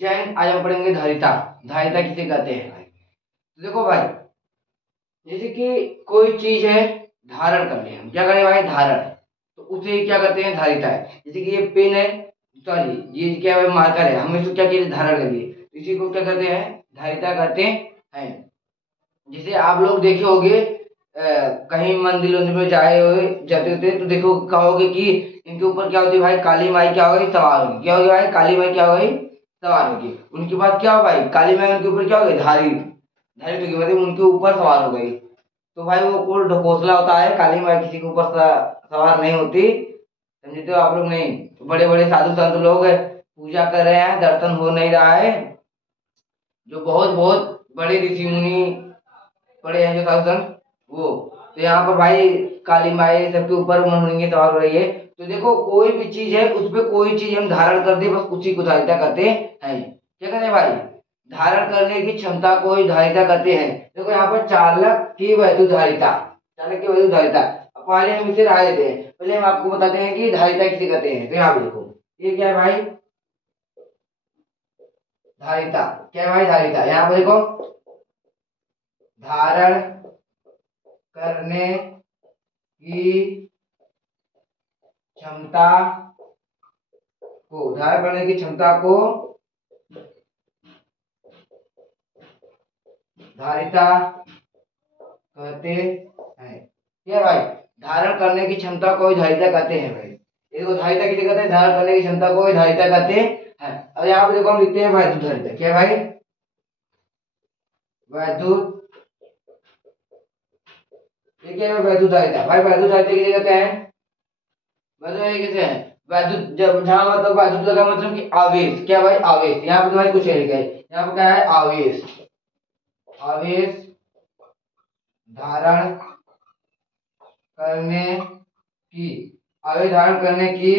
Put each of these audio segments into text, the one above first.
जैन आज हम पढ़ेंगे धारिता। धारिता किसे कहते हैं भाई? तो देखो भाई, जैसे कि कोई चीज है, धारण कर ले, हम क्या करें भाई? धारण। तो उसे क्या करते हैं? धारिता है। जैसे कि ये पेन है, सॉरी ये क्या है? मार्कर है, हम इसको क्या किए? धारण कर लिए, तो इसी को क्या कहते हैं? धारिता कहते हैं। जैसे आप लोग देखे होंगे, कहीं मंदिर वंदिर में जाए हुए जाते होते तो देखो कहोगे कि इनके ऊपर क्या होती है भाई? काली माई क्या होगी? सवार होगी। क्या होगी भाई? काली माई क्या होगी? सवार होगी। उनके बाद क्या हो भाई? काली माई उनके ऊपर क्या होगी? धारित। धारित होगी मतलब उनके ऊपर सवार हो गई। तो भाई वो कुल ढकोसला होता है, काली माई किसी के ऊपर सवार नहीं होती। समझे तो आप लोग? नहीं तो बड़े बड़े साधु संत लोग पूजा कर रहे हैं, दर्शन हो नहीं रहा है, जो बहुत बहुत बड़े ऋषि मुनि पड़े हैं, जो साधु संत, वो तो यहाँ पर भाई काली माई सबके ऊपर मनोरंगी सवार हो रही है। तो देखो कोई भी चीज है, उस पर कोई चीज हम धारण कर दे, बस उसी को धारिता कहते हैं। क्या कहते हैं भाई? धारण करने की क्षमता को ही धारिता कहते हैं। देखो यहाँ पर चालक की वैधु धारिता, चालक की वैधु धारिता। अब पहले हम इसे राह देते हैं, पहले हम आपको बताते हैं कि धारिता किसे कहते हैं। तो यहाँ पे देखो, ये क्या है भाई? धारिता। क्या है भाई? धारिता। यहाँ पर देखो, धारण करने की क्षमता को, धारण करने की क्षमता को धारिता कहते हैं। क्या भाई? धारण करने की क्षमता को ही धारिता कहते हैं भाई। देखो धारिता किसे कहते हैं? धारण करने की क्षमता को ही धारिता कहते हैं। अब यहाँ पे देखो हम लिखते हैं वैद्युत धारिता। क्या भाई? वैद्युत। ये क्या है? वैद्युत धारिता। भाई वैद्युत धारिता किसे कहते हैं? वैद्युत किसे हैं? वैद्युत जब जहां मतलब वैद्युत लगा मतलब कि आवेश। क्या भाई? आवेश। यहाँ पे तुम्हारे कुछ है लिखा है, यहाँ पे क्या है? आवेश। आवेश धारण करने की, आवेश धारण करने की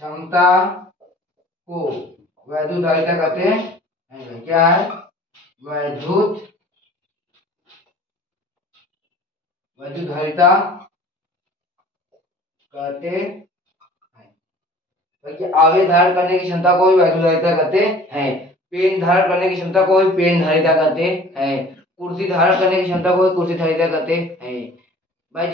क्षमता को वैद्युत धारिता कहते हैं। क्या है? वैद्युत वैद्युत धारिता कहते हैं। भाई आवेश धारण करने की क्षमता को भी वैद्युत धारिता कहते हैं। पेन धारण करने की क्षमता को भी पेन धारिता कहते हैं। कुर्सी धारण करने की क्षमता को भी कुर्सी धारिता कहते हैं। भाई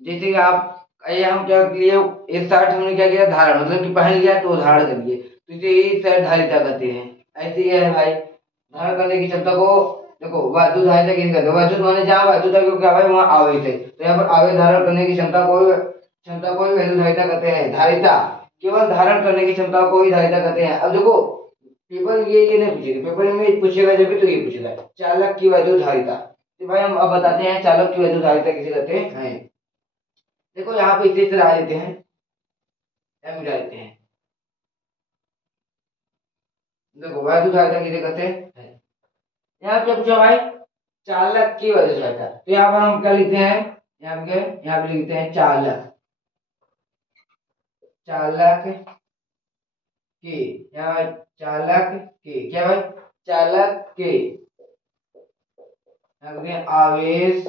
जैसे आप, ये हम क्या लिए, एक शर्ट हमने क्या किया? धारण, मतलब कि पहन लिया तो धारण कर लिए, तो इसे एक शर्ट धारिता कहते हैं। ऐसे ही है भाई, धारण करने की क्षमता को देखो वैद्युत धारिता किसे कहते हैं? वैद्युत माने जहाँ वैद्युत है, क्या भाई? वहाँ आवेश है, तो यहाँ पर आवेश धारण करने की क्षमता को ही वैद्युत धारिता कहते हैं। धारिता केवल धारण करने की क्षमता को ही धारिता कहते हैं। अब देखो पेपर में ये नहीं पूछेगा, पेपर में पूछेगा जब भी तो ये पूछेगा चालक की वैद्युत धारिता। तो भाई हम अब बताते हैं चालक की वैद्युत धारिता किसे कहते हैं। देखो यहाँ पे इसे चला देते हैं, एम मिला देते हैं। देखो वैद्युत धारिता किसे कहते हैं। यहाँ क्या पूछा भाई? चालक की वैद्युत धारिता। तो यहाँ पर हम क्या लिखते हैं? यहाँ पे लिखते हैं चालक। चालक के, यहाँ चालक के, क्या भाई? चालक के, आवेश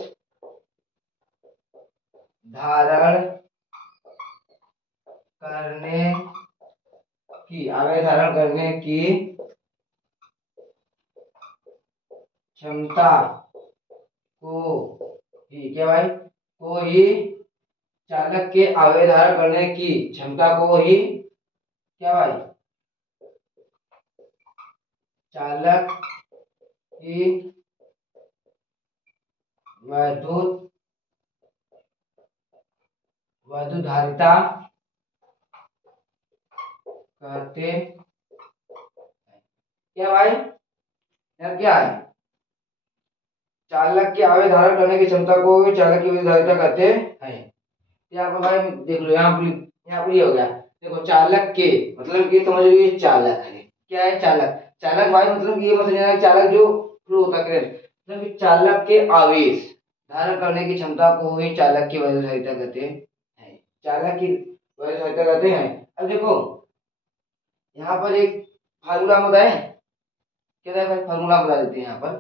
धारण करने की, आवेश धारण करने की क्षमता को ही, क्या भाई? को ही, चालक के आवेश धारण करने की क्षमता को ही, क्या भाई? चालक की वैद्युत वैद्युत धारिता कहते हैं। क्या भाई? यार क्या है? चालक के आवेश धारण करने की क्षमता को भी चालक की वैद्युत धारिता कहते हैं। यहाँ पर भाई देख लो, यहाँ पर ये हो गया। देखो चालक के मतलब ये समझ लो, ये चालक है। क्या है? चालक। चालक भाई मतलब ये मत समझना चालक जो फ्लो होता है, मतलब कि चालक के आवेश धारण करने की क्षमता को ही चालक की वैद्युत धारिता कहते हैं। चालक की वैद्युत धारिता कहते हैं। अब देखो यहाँ पर एक फार्मूला होता है, क्या है भाई? फार्मूला बता देते हैं यहाँ पर।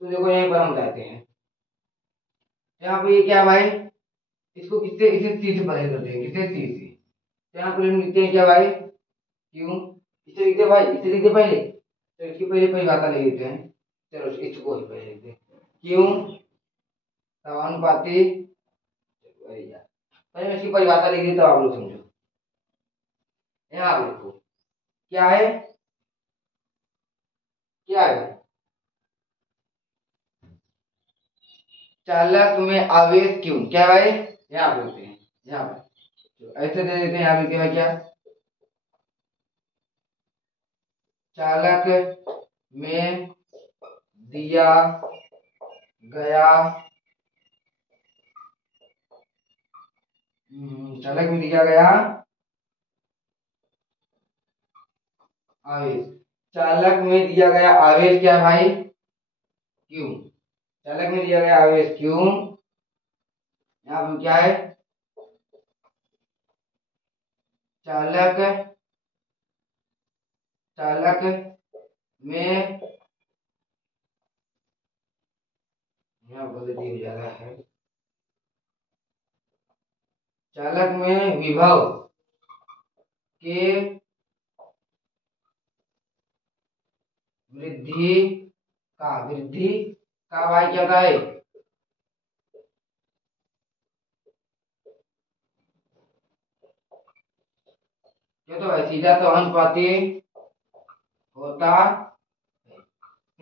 तो देखो यहीं पर हम बताते हैं, यहाँ पे ये क्या भाई? इसको किससे, इसे सी से पहले करते हैं, किससे? सी से। तो यहाँ पर हम लिखते हैं क्या भाई, क्यू। इसे लिखते भाई, इसे लिखते पहले, तो इसकी पहले परिभाषा ले लेते हैं। चलो इसको ही पहले लिखते हैं, क्यू समानुपाती, अरे यार पहले मैं इसकी परिभाषा लिख देता हूँ, आप लोग समझो। यहाँ आप लिखो क्या है, क्या है चालक में आवेश क्यों, क्या भाई, यहाँ पे लिखते हैं, यहाँ पर तो ऐसे दे देते हैं, यहाँ लिखते हैं क्या, चालक में दिया गया, चालक में दिया गया आवेश, चालक में दिया गया आवेश क्या भाई, क्यों, चालक में दिया गया आवेश क्यों, यहाँ पर क्या है, चालक चालक में, यहाँ गलती हो जा रहा है, चालक में विभव के वृद्धि का भाई क्या होता है, ये तो भाई सीधा तो अनुपाती होता है।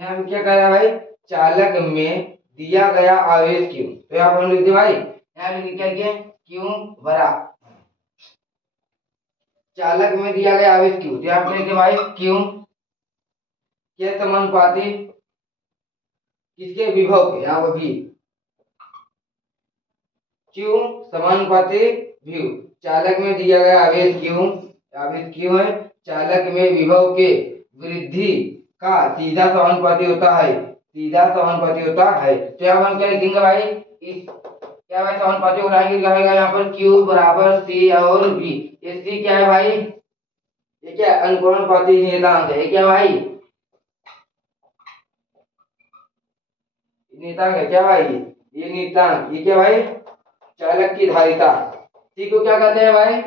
यहाँ पे क्या कह रहा है भाई, चालक में दिया गया आवेश क्यों, तो यहाँ पर हम लिखते भाई, यहाँ पे क्या लिखे, क्यों बरा चालक में दिया गया आवेश क्यों, तो यहाँ पे लिखते भाई क्यों के समानुपाती किसके, विभव के, यहाँ पर भी क्यों समानुपाती व्यू, चालक में दिया गया आवेश क्यों, आवेश क्यों है, चालक में विभव के वृद्धि का सीधा समानुपाती होता है, सीधा समानुपाती होता है। तो यहाँ पर हम क्या लिखेंगे भाई, इस क्या भाई समानुपाती को लाएंगे, क्या होगा यहाँ पर Q बराबर C और V, ये C क्या है भाई, ये क्या अनुपाती नियतांक है, क्या भाई नियतांक है, क्या भाई ये नियतांक, ये क्या भाई चालक की धारिता, सी को क्या कहते हैं भाई,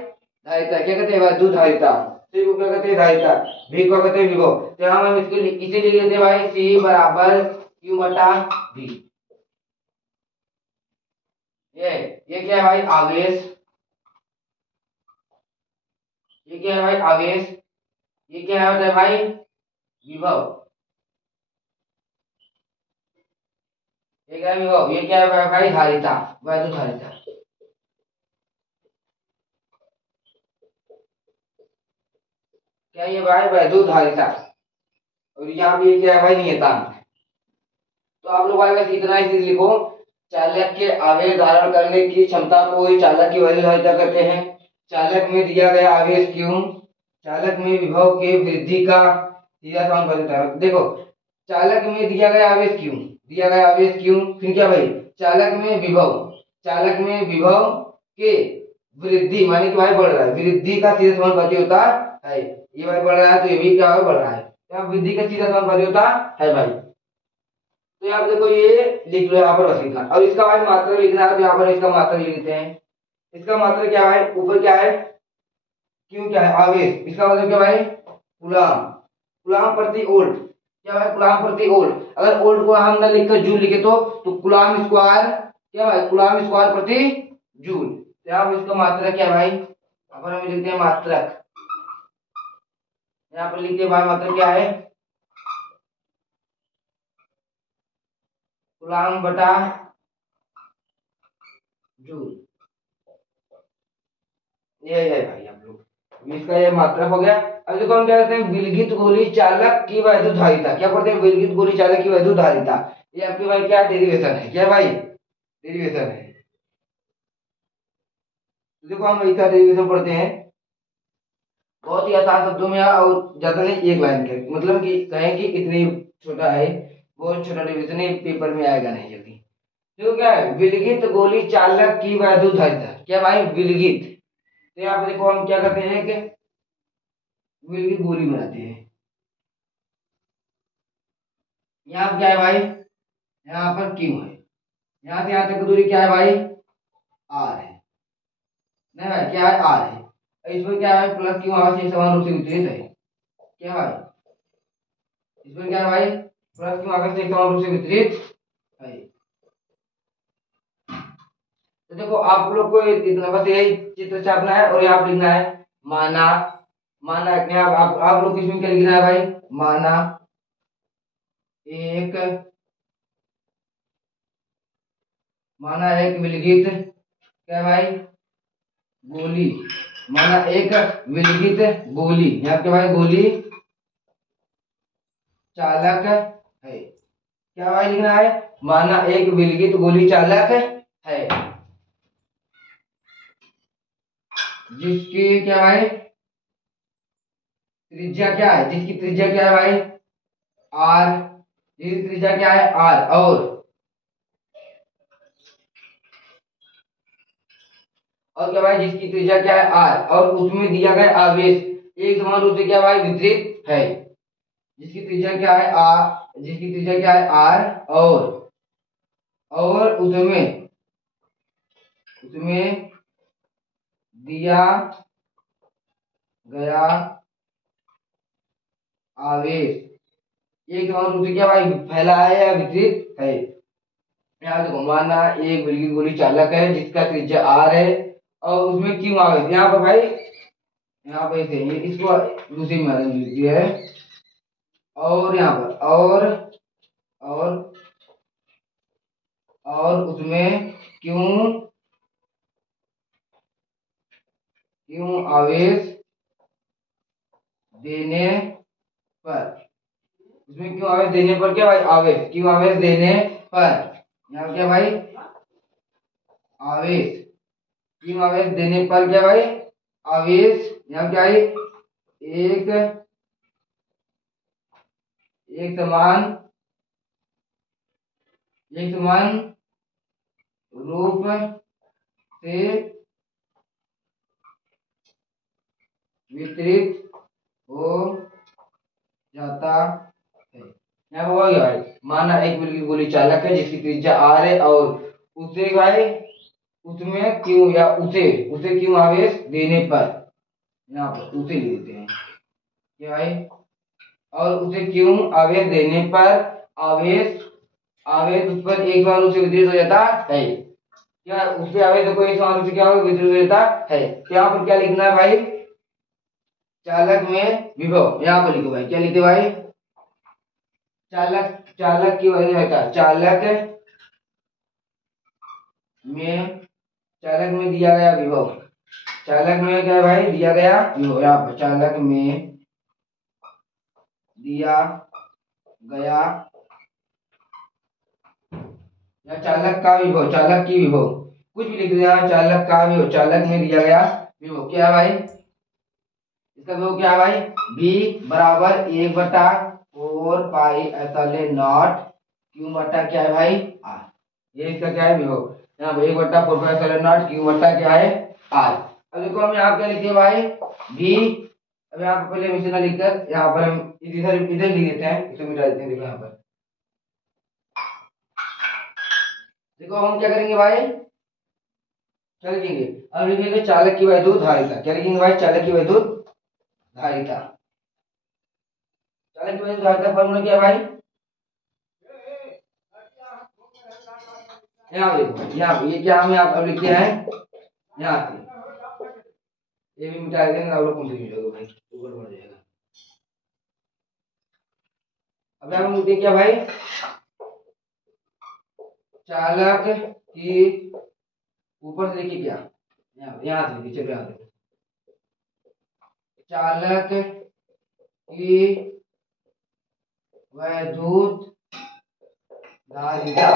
धारिता, क्या कहते हैं भाई, धारिता, सी को क्या कहते हैं धारिता, वी को कहते हैं विभव। तो यहाँ हम इसको इसे लिख लेते हैं भाई, सी बराबर क्यू बटा वी, ये क्या है भाई आवेश, ये क्या है भाई आवेश, ये क्या है भाई विभव, ये क्या है विभव, ये क्या है भाई धारिता, वैद्युत धारिता, क्या ये भाई वैद्युत धारिता, और यहाँ पे क्या है भाई नियतांक। तो आप लोग भाई बस इतना ही चीज लिखो, चालक के आवेश धारण करने की क्षमता को ही चालक की वैद्युत धारिता करते हैं। चालक में दिया गया आवेश क्यों, चालक में विभव के वृद्धि का सीधा समानुपाती है। देखो चालक में दिया गया आवेश क्यों, दिया गया आवेश क्यों, फिर क्या भाई चालक में विभव, चालक में विभव के वृद्धि माने कि भाई बढ़ रहा है, वृद्धि का सीधा समानुपाती होता है, ये भाई बढ़ रहा है तो ये भी क्या बढ़ रहा है, यहाँ वृद्धि का सीधा समानुपाती होता है भाई। तो यहाँ पे देखो ये लिख लो, यहाँ पर बस लिखना, और इसका भाई मात्रा लिखना है तो यहाँ पर इसका मात्रा लिख लेते हैं। इसका मात्रा क्या है, ऊपर क्या है क्यों, क्या है आवेश, इसका मतलब क्या भाई कूलाम, कूलाम प्रति वोल्ट, क्या भाई कूलाम प्रति वोल्ट, अगर वोल्ट को हम न लिखकर जूल लिखे तो कूलाम स्क्वायर, क्या भाई कूलाम स्क्वायर प्रति जूल। तो यहाँ पर इसका मात्रक क्या भाई, यहाँ पर हम लिखते हैं मात्रक, यहाँ पर लिखते हैं भाई मात्रक क्या है कूलाम बटा जूल, ये है भाई आप लोग, इसका ये मात्रक हो गया। अब देखो हम क्या करते हैं, विलगित गोली चालक की वैद्युत धारिता, क्या पढ़ते हैं विलगित गोली चालक की वैद्युत धारिता, ये आपके भाई क्या डेरिवेशन है, क्या भाई डेरिवेशन है। तो देखो हम इसका डेरिवेशन पढ़ते हैं बहुत ही आसान शब्दों में, और ज्यादा नहीं एक लाइन के, मतलब कि कहें कि इतनी छोटा है, बहुत छोटा डेरिवेशन है, पेपर में आएगा नहीं जल्दी। देखो क्या है विलगित गोली चालक की वैद्युत धारिता, क्या भाई विलगित, तो यहाँ पे देखो हम क्या करते हैं कि विलगित गोली बनाते हैं। यहाँ पर क्या है भाई, यहाँ पर क्यू है, यहाँ से यहाँ तक की दूरी क्या है भाई आर है, नहीं भाई क्या है आर है, इसमें क्या है, प्लस क्यू आवेश एक समान रूप से वितरित है। क्या भाई, इसमें क्या है भाई, प्लस क्यू आवेश एक समान रूप से वितरित है। तो देखो आप लोग को इतना बस यही चित्र छापना है और यहाँ पे लिखना है माना। माना आप लोग इसमें क्या लिखना है भाई, माना एक, माना एक विलगित क्या भाई, गोली। माना एक विलगित गोली, यहाँ पे भाई गोली चालक है। क्या भाई लिखना है, माना एक विलगित गोली चालक है, जिसकी क्या है त्रिज्या, क्या है जिसकी त्रिज्या क्या है भाई, आर। जिसकी त्रिज्या क्या है, आर। और क्या भाई, जिसकी त्रिज्या क्या है, आर, और उसमें दिया गया आवेश एक समान रूप से क्या भाई वितरित है। जिसकी त्रिज्या क्या है, आर, जिसकी त्रिज्या क्या है, आर, और उसमें उसमें दिया गया आवेश एक समान रूप से क्या भाई फैला है या वितरित है। यहाँ देखो, माना एक विलगित गोली चालक है जिसका त्रिज्या आर है और उसमें क्यों आवेश, यहाँ पर भाई, यहाँ पे ऐसे ये इसको दूसरी में लिखी है, और यहाँ पर और उसमें क्यों क्यों आवेश देने पर, उसमें क्यों आवेश देने पर क्या भाई, आवेश क्यों आवेश देने पर, यहाँ क्या भाई आवेश क्यों आवेश देने पर क्या भाई, आवेश यहाँ क्या है, एक एक समान रूप से वितरित हो जाता है। यहाँ पर हो गया भाई, माना एक मिल की गोली चालक है जिसकी त्रिज्या आर है और उसे भाई उसमें क्यों या उसे क्यों आवेश देने पर, यहाँ पर उसे ले देते हैं क्या भाई, और उसे क्यों आवेश देने पर आवेश आवेश उस पर एक समान रूप से वितरित हो जाता है। क्या उस पे आवेश को एक समान रूप से क्या होगा, वितरित हो जाता है। तो यहाँ पर क्या लिखना है भाई, चालक में विभव, यहाँ पर लिखो भाई, क्या लिखे भाई, चालक चालक की वजह है, चालक में दिया गया विभव, चालक में क्या है भाई दिया गया विभव, यहाँ पर चालक में दिया गया या चालक का विभव, चालक की विभव, कुछ भी लिख दिया, चालक का विभव, चालक में दिया गया विभव क्या है भाई, इसका विभव क्या है भाई, v बराबर 1/4 पाई क्यू बटा क्या है भाई, आर। ये इसका क्या है विभव, यहाँ पर 1/4 पाई क्यू बटा क्या है, आर। अब देखो हम यहाँ क्या लिखे भाई, v, अब यहाँ पर पहले हम इसे ना लिखकर यहाँ पर हम इधर इधर लिख देते हैं, इसे मिटा देते हैं। देखो यहाँ पर देखो हम क्या करेंगे भाई, क्या लिखेंगे, अब लिखेंगे चालक की वैद्युत धारिता, क्या लिखेंगे भाई, चालक की वैद्युत धारिता। चालक की वैद्युत धारिता फॉर्मूला क्या है भाई, यहाँ देखो, यहाँ ये क्या हम यहाँ पर लिखे हैं, यहाँ से ये भी मिटा देंगे, आप लोग कंफ्यूज हो जाओगे भाई, ऊपर बढ़ जाएगा। अब हम लिखते क्या भाई, चालक की, ऊपर से लिखिए क्या, यहाँ से लिखिए, चलो यहाँ से, चालक की वैद्युत धारिता,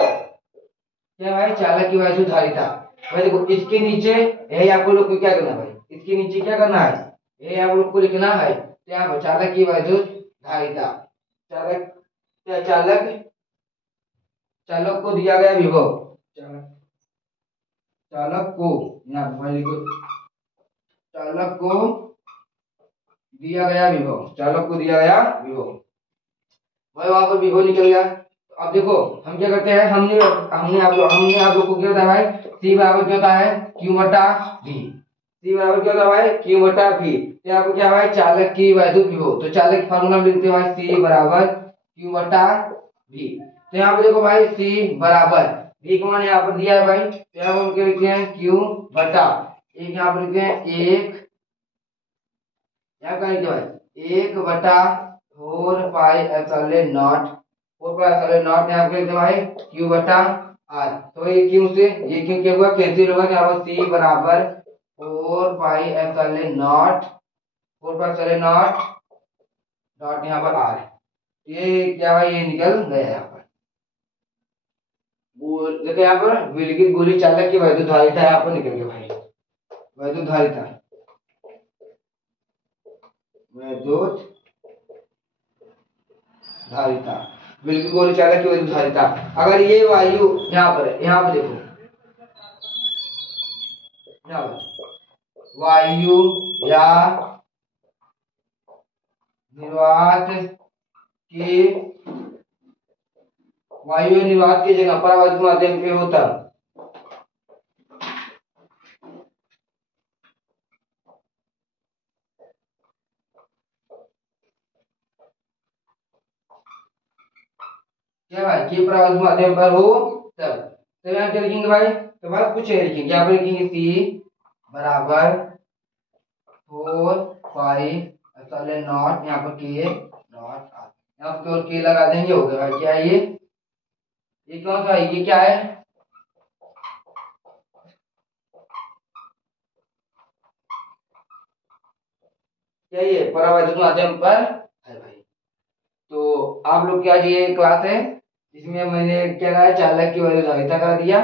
क्या भाई, चालक की वैद्युत धारिता। भाई देखो इसके नीचे यही आपको लोग को क्या करना है भाई, इसके नीचे क्या करना है, यही आप लोग को लिखना है, क्या भाई चालक की वैद्युत धारिता, चालक चालक चालक को दिया गया विभव, चालक को यहाँ पर लिखो, चालक को दिया गया विभव, चालक को दिया गया विभव, भाई वहां पर विभव निकल गया। तो अब देखो हम क्या करते हैं, हमने आप लोग को क्या होता है भाई, सी बराबर क्या होता है, क्यू बटा वी, C बराबर क्या होता है भाई Q बटा V। तो यहाँ पे क्या है भाई चालक की वैद्युत विभव, तो चालक की फार्मूला हम लिखते हैं भाई C बराबर Q बटा V। तो यहाँ पे देखो भाई C बराबर V का मान यहाँ पर दिया है भाई, तो यहाँ पर हम क्या लिखते हैं Q बटा एक, यहाँ पर लिखते हैं एक, यहाँ क्या लिखते हैं भाई 1/4 pi epsilon not, 4 pi epsilon not यहाँ पे लिखते हैं भाई Q बटा R। तो ये क्यों से ये क्यों क्या हुआ कैंसिल होगा, तो यहाँ पर C बराबर 4 pi epsilon not, 4 pi epsilon not dot यहाँ पर R। ये क्या भाई ये निकल गया यहाँ पर। देखो यहाँ पर विलगित गोली चालक की वैद्युत धारिता यहाँ पर निकल गया भाई, वैद्युत धारिता, वैद्युत धारिता, विलगित गोली चालक की वैद्युत धारिता। अगर ये वायु यहाँ पर है, यहाँ पर देखो यहाँ पर वायु या निर्वात के वायु या निर्वात की जगह परावैद्युत माध्यम पे होता, क्या भाई के परावैद्युत माध्यम पर हो तब, तो यहाँ क्या लिखेंगे भाई, तो भाई कुछ नहीं लिखेंगे, यहाँ पर लिखेंगे C बराबर 4 पाई एप्सिलॉन नॉट यहाँ पर K डॉट R, यहाँ पर केवल K लगा देंगे हो गया भाई। क्या है ये कौन सा है, ये क्या है, क्या ये परावैद्युत माध्यम पर है भाई। तो आप लोग क्या ये क्लास है इसमें मैंने क्या कहा चालक की वैद्युत धारिता कर दिया,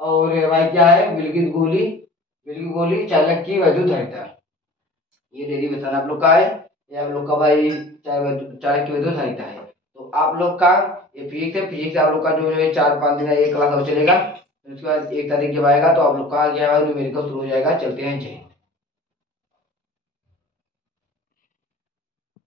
और भाई क्या है विलगित गोली, विलगित गोली चालक की वैद्युत धारिता, ये डेरिवेशन आप लोग का है, ये आप लोग का भाई चालक की वैद्युत धारिता है। तो आप लोग का ये फिजिक्स है, फिजिक्स आप लोग का जो है 4-5 दिन एक क्लास और चलेगा, उसके बाद 1 तारीख जब आएगा तो आप लोग का क्या है न्यूमेरिकल शुरू हो जाएगा। चलते हैं जय।